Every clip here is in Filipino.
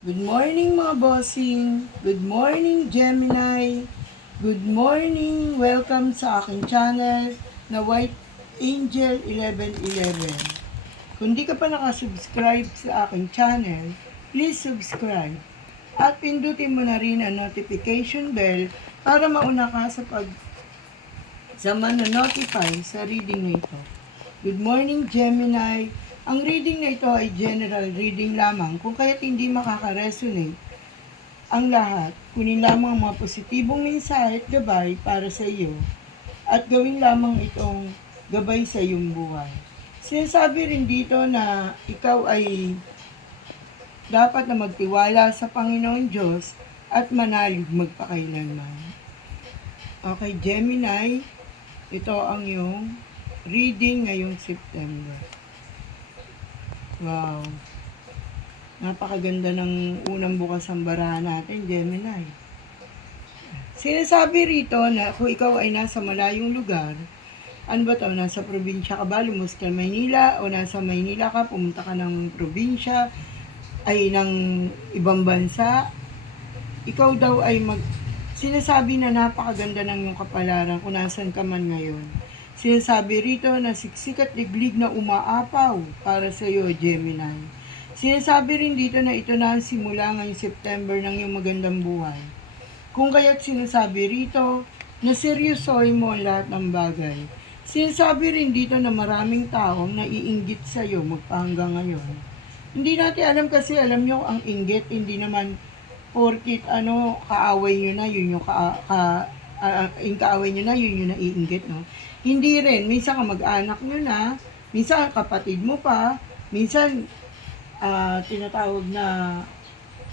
Good morning mga bossing. Good morning Gemini. Good morning. Welcome sa aking channel na White Angel 1111. Kung di ka pa nakasubscribe sa aking channel, please subscribe. At pindutin mo na rin ang notification bell para mauna ka sa manonotify sa reading na ito. Good morning Gemini. Ang reading na ito ay general reading lamang kung kaya't hindi makaka-resonate ang lahat. Kunin lamang ang mga positibong mensahe at gabay para sa iyo at gawin lamang itong gabay sa iyong buhay. Sinasabi rin dito na ikaw ay dapat na magtiwala sa Panginoon Diyos at manalig magpakailanman. Okay, Gemini, ito ang iyong reading ngayong September. Wow. Napakaganda ng unang bukas ang barahan natin, Gemini. Sinasabi rito na kung ikaw ay nasa malayong lugar, ano ba ito? Nasa probinsya ka ba? Lumus ka Maynila? O nasa Maynila ka? Pumunta ka ng probinsya? Ay ng ibang bansa? Ikaw daw ay sinasabi na napakaganda ng iyong kapalaran kung nasan ka man ngayon. Sinasabi rito na siksik at liglig na umaapaw para sa iyo, Gemini. Sinasabi rin dito na ito na ang simula ngayong September ng iyong magandang buhay. Kung kaya't sinasabi rito na seryosohin mo ang lahat ng bagay. Sinasabi rin dito na maraming taong naiinggit sa iyo magpahanggang ngayon. Hindi natin alam kasi alam nyo ang inggit, hindi naman porkit kaaway nyo na, yun yung kaaway nyo na, yun yung naiinggit, no? Hindi rin, minsan kamag-anak nyo na, minsan kapatid mo pa, minsan tinatawag na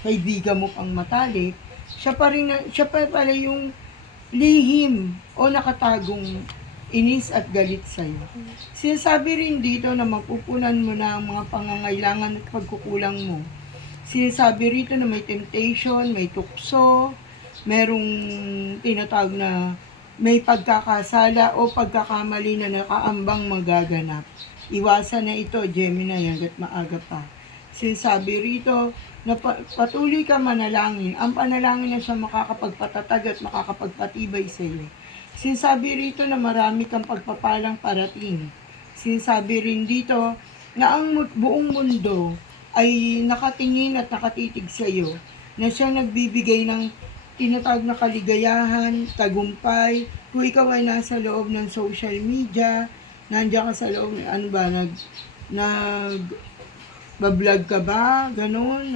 kaibigan mo pang matalik, siya pa pala yung lihim o nakatagong inis at galit sa'yo. Sinasabi rin dito na mapupunan mo na ang mga pangangailangan at pagkukulang mo. Sinasabi rito na may temptation, may tukso, merong tinatawag na may pagkakasala o pagkakamali na nakaambang magaganap. Iwasan na ito, Gemini, hanggat maaga pa. Sinasabi rito na patuloy ka manalangin. Ang panalangin na siya makakapagpatatag at makakapagpatibay sa iyo. Sinasabi rito na marami kang pagpapalang parating. Sinasabi rin dito na ang buong mundo ay nakatingin at nakatitig sa iyo, na siya nagbibigay ng tinatawag na kaligayahan, tagumpay. Kung ikaw ay nasa loob ng social media, nandiyan ka sa loob, bablog ka ba, ganun,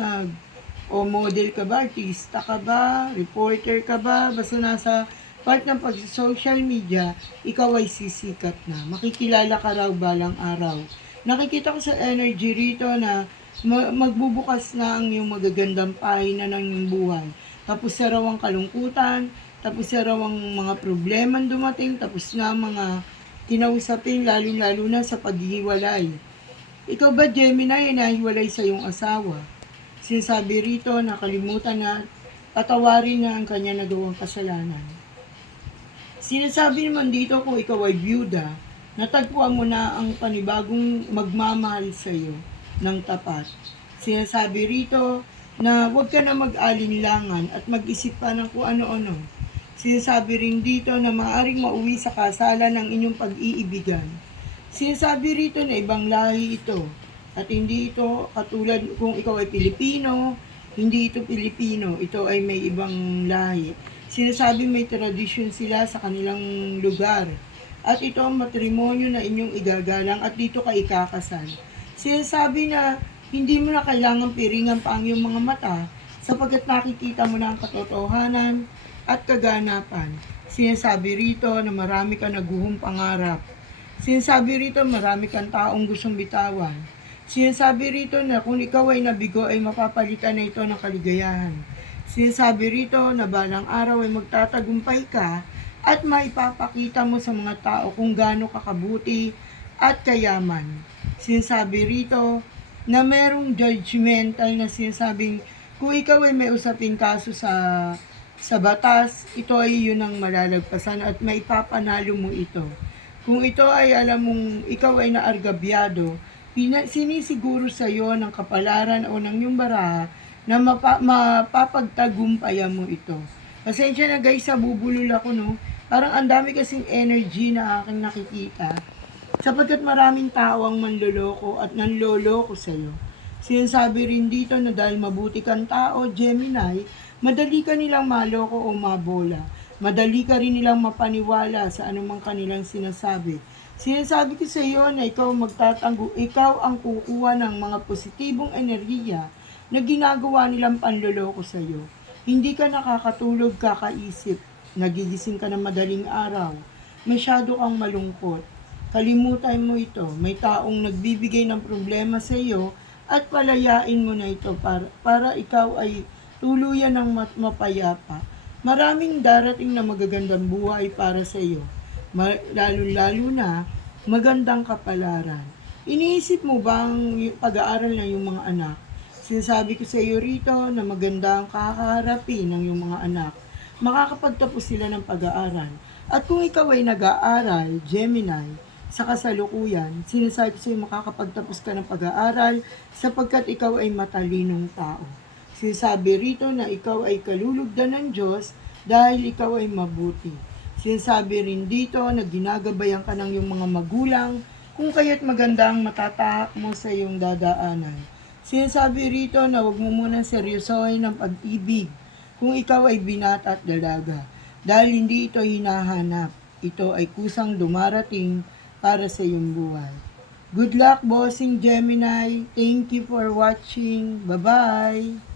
o model ka ba, artista ka ba, reporter ka ba, basta nasa part ng social media, ikaw ay sisikat na. Makikilala ka raw balang araw. Nakikita ko sa energy rito na magbubukas na ang iyong magagandang pahina ng iyong buhay. Tapos na raw ang kalungkutan, tapos na raw ang mga problema dumating, tapos na mga kinausapin, lalo-lalo na sa paghihiwalay. Ikaw ba, Gemini, ay nahiwalay sa iyong asawa? Sinasabi rito na kalimutan na patawarin na ang kanya nagawang kasalanan. Sinasabi naman dito kung ikaw ay byuda, natagpuan mo na ang panibagong magmamahal sa iyo ng tapat. Sinasabi rito na huwag ka na mag-alinlangan at mag-isip pa ng kung ano-ano. Sinasabi rin dito na maaaring mauwi sa kasalan ng inyong pag-iibigan. Sinasabi rito na ibang lahi ito at hindi ito katulad kung ikaw ay Pilipino, hindi ito Pilipino, ito ay may ibang lahi. Sinasabi may tradisyon sila sa kanilang lugar at ito ang matrimonyo na inyong igagalang at dito ka ikakasal. Sinasabi na hindi mo na kailangang piringan pa ang iyong mga mata sapagkat nakikita mo na ang katotohanan at kaganapan. Sinasabi rito na marami kang naguhong pangarap. Sinasabi rito marami kang taong gustong bitawan. Sinasabi rito na kung ikaw ay nabigo ay mapapalitan na ito ng kaligayahan. Sinasabi rito na balang araw ay magtatagumpay ka at maipapakita mo sa mga tao kung gaano kakabuti at kayaman. Sinasabi rito na merong judgmental na sinasabing kung ikaw ay may usaping kaso sa batas, ito ay yun ang malalagpasan at maipapanalo mo ito. Kung ito ay alam mong ikaw ay naargabyado, sinisiguro sa iyo ng kapalaran o ng iyong baraha na mapapagtagumpayan mo ito. Pasensya na guys, sa bubulol ako, no? Parang ang dami kasing energy na aking nakikita. Sapagkat maraming tao ang manloloko at nanloloko sa'yo. Sinasabi rin dito na dahil mabuti kang tao, Gemini, madali ka nilang maloko o mabola. Madali ka rin nilang mapaniwala sa anumang kanilang sinasabi. Sinasabi ko sa iyo na ikaw ang kukuha ng mga positibong enerhiya na ginagawa nilang panloloko sa iyo. Hindi ka nakakatulog, kakaisip, nagigising ka ng madaling araw, masyado kang malungkot. Kalimutan mo ito, may taong nagbibigay ng problema sa iyo at palayain mo na ito para ikaw ay tuluyan ng mapayapa. Maraming darating na magagandang buhay para sa iyo, lalo-lalo na magandang kapalaran. Iniisip mo bang pag-aaral ng iyong mga anak? Sinasabi ko sa iyo rito na maganda ang kakaharapin ng iyong mga anak. Makakapagtapos sila ng pag-aaral. At kung ikaw ay nag-aaral, Gemini, sa kasalukuyan, sinasabi ko sa iyo makakapagtapos ka ng pag-aaral sapagkat ikaw ay matalinong tao. Sinasabi rito na ikaw ay kalulugdan ng Diyos dahil ikaw ay mabuti. Sinasabi rin dito na ginagabayan ka ng iyong mga magulang kung kaya't maganda ang matatahak mo sa iyong dadaanan. Sinasabi rito na huwag mo muna seryosohin ang pag-ibig kung ikaw ay binata at dalaga dahil hindi ito hinahanap. Ito ay kusang dumarating para sa iyong buhay. Good luck, bossing Gemini. Thank you for watching. Bye-bye.